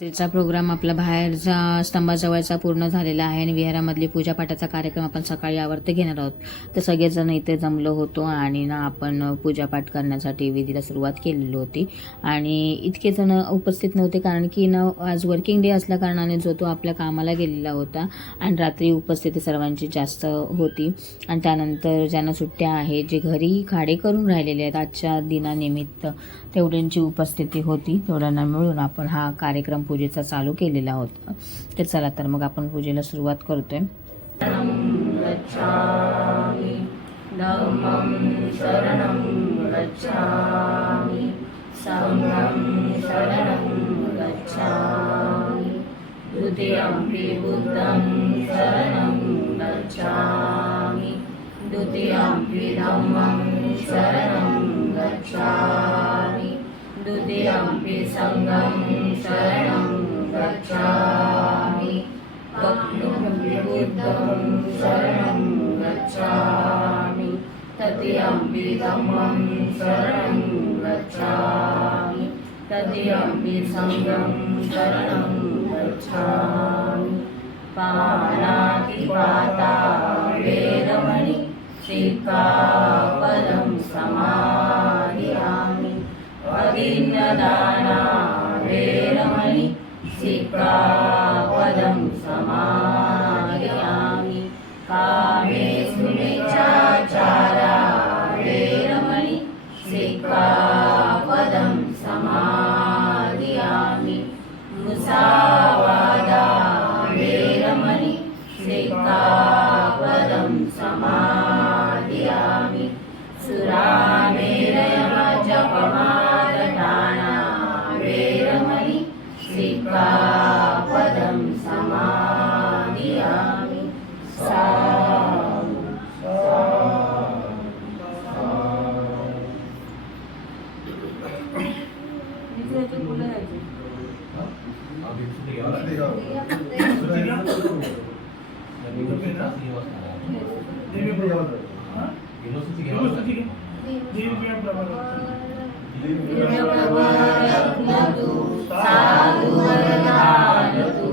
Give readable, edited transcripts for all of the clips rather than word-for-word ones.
रात्रीचा प्रोग्राम आपला बाहेरचा स्तंभाजवळचा पूर्ण झालेला आहे आणि विहारामधली पूजापाठाचा कार्यक्रम आपण सकाळी आवर्त घेणार आहोत. तर सगळेजण इथे जमलो होतो आणि ना आपण पूजापाठ करण्यासाठी विधीला सुरुवात केलेली होती. आणि इतके जण उपस्थित नव्हते कारण की ना आज वर्किंग डे असल्या कारणाने जो तो आपल्या कामाला गेलेला होता आणि रात्री उपस्थिती सर्वांची जास्त होती. आणि त्यानंतर ज्यांना सुट्ट्या आहेत, जे घरी खाडे करून राहिलेले आहेत आजच्या दिनानिमित्त, तेवढ्यांची उपस्थिती होती. तेवढ्यांना मिळून आपण हा कार्यक्रम पूजेचा चालू केलेला होता. तर चला तर मग आपण पूजेला सुरुवात करतोय. धम्मं शरणं गच्छामि, संघं शरणं गच्छामि, द्वितीयंपि बुद्धं शरणं गच्छामि, द्वितीयंपि धम्मं शरणं गच्छामि, द्वितीयंपि संघं शरणं गच्छामि, तृतीयंपि बुद्धं शरणं गच्छामि, तृतीयंपि धम्मं शरणं गच्छामि, तृतीयंपि संघं शरणं गच्छामि. पाणातिपाता वेदमणि सिक्खापदं समादियामि, अदीन्यदाना वेदमणि सिक्खापदं समादियामि, कामेषु मिच्छाचारा वेदमणि सिक्खापदं समादियामि, मुसावादा वेदमणि सिक्खापदं समादियामि, सुरामेरयमजपमाददाना वेदमणि सिक्खापदं समादियामि. साधुवरदानतु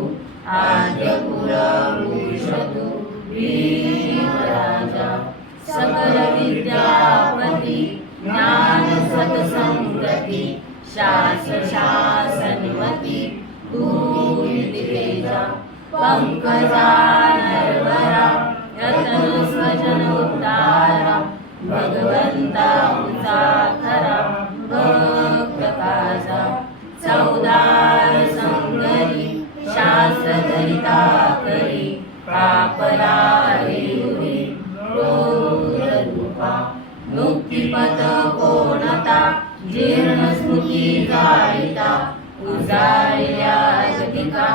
आद्यपुरभूषतु भीमराजा, सकलविद्यापति ज्ञानसत्संगति, शासनवति भूमितेजा, पंकजानरवरा रतनस्वजन उद्धारा, भगवंता मुसाखरा भक्तकाजा, चौदार संगरी शास्त्रधरिता करी, पापलारियुरी क्रोधरूपा, मुक्तिपथ कोणता जीर्णस्मृती गायिता, उजाळल्या जगतिका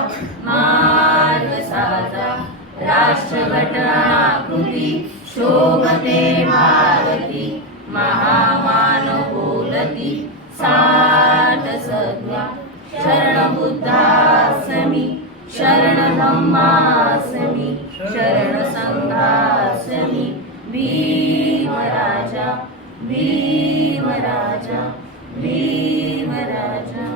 मार्ग साजा, राष्ट्रघटनाकृती शोभते भारती, महामानव बोलती साठ सद्या, शरण बुद्धास्मि शरण धम्मास्मि शरण संघास्मि, भीमराजा भीमराजा भीमराजा.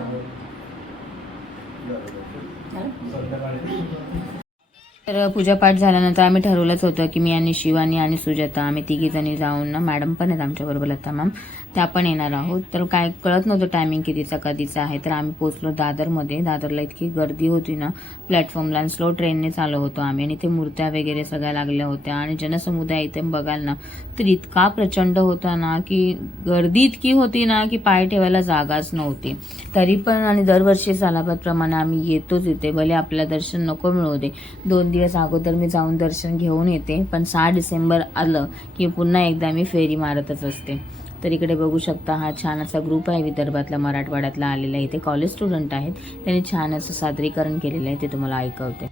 तर पूजापाठ झाल्यानंतर आम्ही ठरवलंच होतं की मी आणि शिवानी आणि सुजाता आम्ही तिघीजणी जाऊन ना, मॅडम पण आहेत आमच्याबरोबर लता मॅम, त्या पण येणार आहोत. तर काय कळत नव्हतं टायमिंग कितीचा कधीचा आहे. तर आम्ही पोचलो दादरमध्ये. दादरला इतकी गर्दी होती ना प्लॅटफॉर्मला, आणि स्लो ट्रेनने चाललो होतो आम्ही. आणि इथे मूर्त्या वगैरे सगळ्या लागल्या होत्या आणि जनसमुदाय इथे बघाल ना तर इतका प्रचंड होता ना की गर्दी इतकी होती ना की पाय ठेवायला जागाच नव्हती. तरी पण आणि दरवर्षी सालाबादप्रमाणे आम्ही येतोच इथे, भले आपल्याला दर्शन नको मिळू दे. 2 दिवस अगोदर मी जाऊन दर्शन घेऊन येते, पण 6 डिसेंबर आलं की पुन्हा एकदा मी फेरी मारतच असते. तर इकडे बघू शकता हा छान असा ग्रुप आहे विदर्भातला, मराठवाड्यातला आलेला आहे. इथे कॉलेज स्टुडंट आहेत, त्यांनी छान असं सादरीकरण केलेलं आहे, ते तुम्हाला ऐकवते.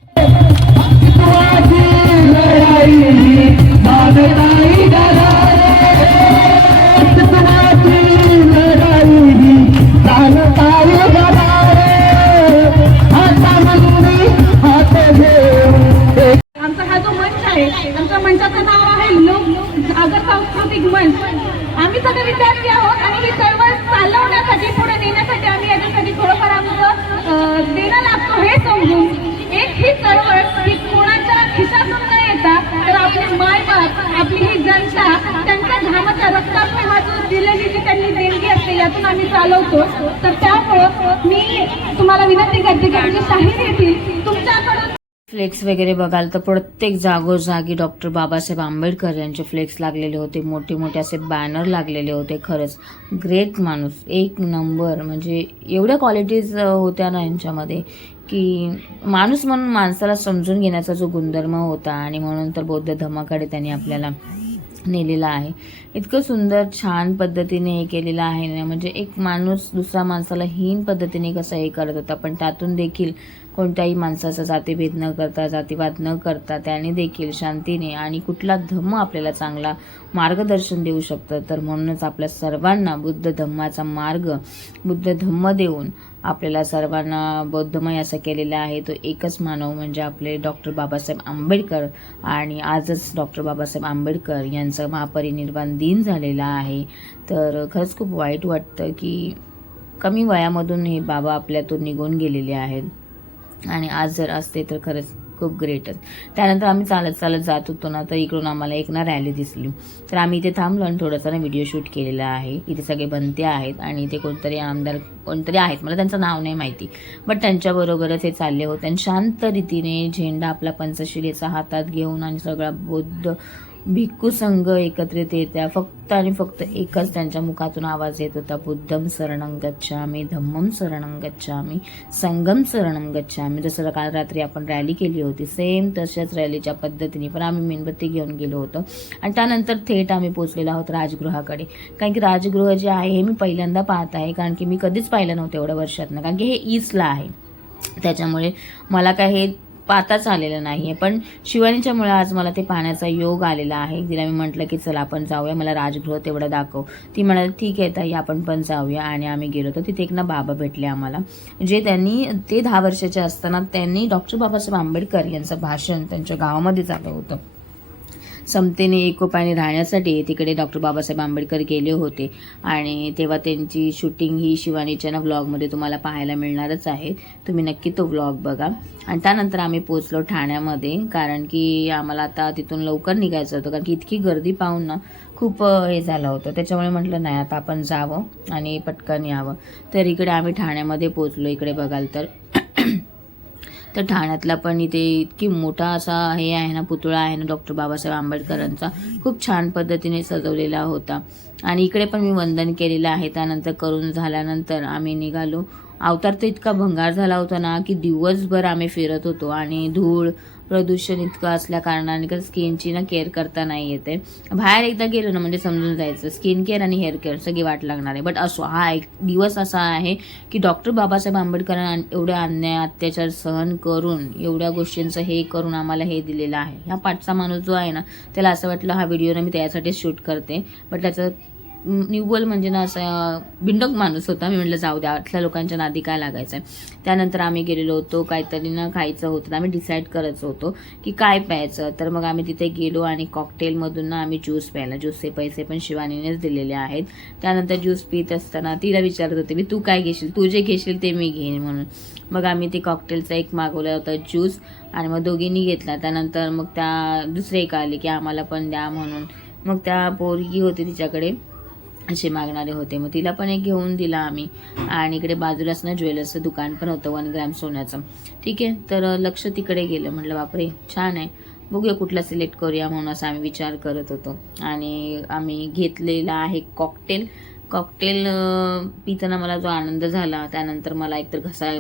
आमचा हा जो मंच आहे, आमच्या मंचाचं नाव आहे लोक सागर सांस्कृतिक मंच. आम्ही सगळे विद्यार्थी आहोत आणि ही चळवळ चालवण्यासाठी पुढे नेण्यासाठी आम्ही याच्यासाठी थोडंफार आमचं देणं त्यातून आम्ही चालवतो. तर त्यामुळं मी तुम्हाला विनंती करते की जे शाहीर येतील तुमच्याकडून फ्लेक्स वगैरे बघाल तर प्रत्येक जागोजागी डॉक्टर बाबासाहेब आंबेडकर यांचे फ्लेक्स लागलेले होते, मोठे मोठे असे बॅनर लागलेले होते. खरंच ग्रेट माणूस, एक नंबर. म्हणजे एवढ्या क्वालिटीज होत्या ना यांच्यामध्ये की माणूस म्हणून माणसाला समजून घेण्याचा जो गुणधर्म होता, आणि म्हणून तर बौद्ध धम्माकडे त्यांनी आपल्याला नेलेला आहे. इतकं सुंदर छान पद्धतीने हे केलेलं आहे ना, म्हणजे एक माणूस दुसऱ्या माणसाला हीन पद्धतीने कसं हे करत होता, पण त्यातून देखील कोणत्याही माणसाचा जातीभेद न करता, जातीवाद न करता त्याने देखील शांतीने आणि कुठला धम्म आपल्याला चांगला मार्गदर्शन देऊ शकतं. तर म्हणूनच आपल्या सर्वांना बुद्ध धम्माचा मार्ग, बुद्ध धम्म देऊन आपल्याला सर्वांना बौद्धमय असं केलेलं आहे. तो एकच मानव म्हणजे आपले डॉक्टर बाबासाहेब आंबेडकर. आणि आजच डॉक्टर बाबासाहेब आंबेडकर यांचं महापरिनिर्वाण दिन झालेला आहे. तर खरंच खूप वाईट वाटतं की कमी वयामधून हे बाबा आपल्यातून निघून गेलेले आहेत, आणि आज जर असते तर खरंच खूप ग्रेटच. त्यानंतर आम्ही चालत चालत जात होतो ना, तर इकडून आम्हाला एक ना रॅली दिसली. तर आम्ही इथे थांबलो आणि थोडासा ना व्हिडिओ शूट केलेला आहे. इथे सगळे बनते आहेत आणि इथे कोणतरी आमदार कोणतरी आहेत, मला त्यांचं नाव नाही माहिती, बट त्यांच्याबरोबरच हे चालले होते. आणि शांत रीतीने झेंडा आपला पंचशिलेचा हातात घेऊन आणि सगळा बौद्ध भिक्खू संघ एकत्रित येत्या. फक्त आणि फक्त एकच त्यांच्या मुखातून आवाज येत होता, बुद्धम शरणं गच्छामि, धम्मम शरणं गच्छामि, संघम शरणं गच्छामि. जसं काल रात्री आपण रॅली केली होती, सेम तशाच रॅलीच्या पद्धतीने पण आम्ही मेणबत्ती घेऊन गेलो होतो. आणि त्यानंतर थेट आम्ही पोहोचलेलो आहोत राजगृहाकडे. कारण की राजगृह जे आहे हे मी पहिल्यांदा पाहत आहे, कारण की मी कधीच पाहिलं नव्हतं एवढ्या वर्षातनं, कारण की हे ईस्टला आहे. त्याच्यामुळे मला काय हे पाहताच आलेलं नाही आहे. पण शिवानीच्यामुळे आज मला ते पाहण्याचा योग आलेला आहे. तिला मी म्हटलं की चला आपण जाऊया, मला राजगृह तेवढं दाखव. ती म्हणाली ठीक आहे ताई आपण पण जाऊया. आणि आम्ही गेलो होतो. तिथे एक ना बाबा भेटले आम्हाला, जे त्यांनी ते 10 वर्षाचे असताना त्यांनी डॉक्टर बाबासाहेब आंबेडकर यांचं भाषण त्यांच्या गावामध्ये झालं होतं. समतेने एकोप्याने राहण्यासाठी तिकडे डॉक्टर बाबासाहेब आंबेडकर गेले होते. आणि तेव्हा त्यांची शूटिंग ही शिवानीच्या ना व्लॉगमध्ये तुम्हाला पाहायला मिळणारच आहे. तुम्ही नक्की तो व्लॉग बघा. आणि त्यानंतर आम्ही पोचलो ठाण्यामध्ये, कारण की आम्हाला आता तिथून लवकर निघायचं होतं, कारण की इतकी गर्दी पाहून ना खूप हे झालं होतं. त्याच्यामुळे म्हटलं नाही आता आपण जावं आणि पटकन यावं. तर इकडे आम्ही ठाण्यामध्ये पोचलो. इकडे बघाल तर ठाण्यातला पण इथे इतकी मोठा असा हे आहे ना, पुतळा आहे ना डॉक्टर बाबासाहेब आंबेडकरांचा, खूप छान पद्धतीने सजवलेला होता. आणि इकडे पण मी वंदन केलेलं आहे. त्यानंतर करून झाल्यानंतर आम्ही निघालो. अवतार तर इतका भंगार झाला होता ना की दिवसभर आम्ही फिरत होतो. आणि धूळ प्रदूषण इतकं असल्या कारणाने का स्किनची ना केअर करता नाही येते. बाहेर एकदा गेलो ना म्हणजे समजून जायचं स्किन केअर आणि हेअर केअर सगळी वाट लागणार आहे. बट असो, हा एक दिवस असा आहे की डॉक्टर बाबासाहेब आंबेडकरांना एवढ्या अन्याय अत्याचार सहन करून एवढ्या गोष्टींचं हे करून आम्हाला हे दिलेलं आहे. ह्या पाठचा माणूस जो आहे ना, त्याला असं वाटलं हा व्हिडिओ ना मी त्यासाठीच शूट करते, बट त्याचं निव्वळ म्हणजे ना असा बिंडक माणूस होता. मी म्हटलं जाऊ द्या, अठल्या लोकांच्या नादी काय लागायचं आहे. त्यानंतर आम्ही गेलेलो होतो, काहीतरी ना खायचं होतं. आम्ही डिसाईड करत होतो की काय प्यायचं. तर मग आम्ही तिथे गेलो आणि कॉकटेलमधून ना आम्ही ज्यूस प्यायला. ज्यूसचे पैसे पण शिवानीनेच दिलेले आहेत. त्यानंतर ज्यूस पित असताना तिला विचारत होते मी तू काय घेशील, तू जे घेशील ते मी घेईन म्हणून. मग आम्ही ते कॉकटेलचा एक मागवला होता ज्यूस, आणि मग दोघींनी घेतला. त्यानंतर मग त्या दुसरे एक आले की आम्हाला पण द्या म्हणून. मग त्या पोरगी होती तिच्याकडे असे मागणारे होते, मग तिला पण एक घेऊन दिला आम्ही. आणि इकडे बाजूलाच ना ज्वेलर्सचं दुकान पण होतं 1 ग्रॅम सोन्याचं. ठीक आहे, तर लक्ष तिकडे गेलं. म्हटलं बापरे छान आहे, बघूया कुठला सिलेक्ट करूया म्हणून असं आम्ही विचार करत होतो. आणि आम्ही घेतलेला आहे कॉकटेल. पिताना मला जो आनंद झाला, त्यानंतर मला एकतर घसा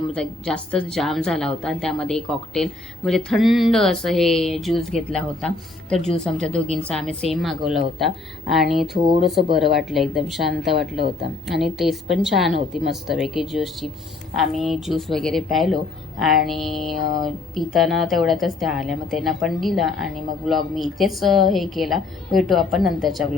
जास्तच जाम झाला होता. आणि त्यामध्ये कॉकटेल म्हणजे थंड असं हे ज्यूस घेतला होता. तर ज्यूस आमच्या दोघींचा आम्ही सेम मागवला होता. आणि थोडंसं बरं वाटलं, एकदम शांत वाटलं होतं. आणि टेस्ट पण छान होती मस्तपैकी ज्यूसची. आम्ही ज्यूस वगैरे प्यायलो. आणि पिताना तेवढ्यातच त्या आल्या, मग त्यांना पण दिला. आणि मग व्लॉग मी इथेच हे केला. भेटू आपण नंतरच्या व्लॉग.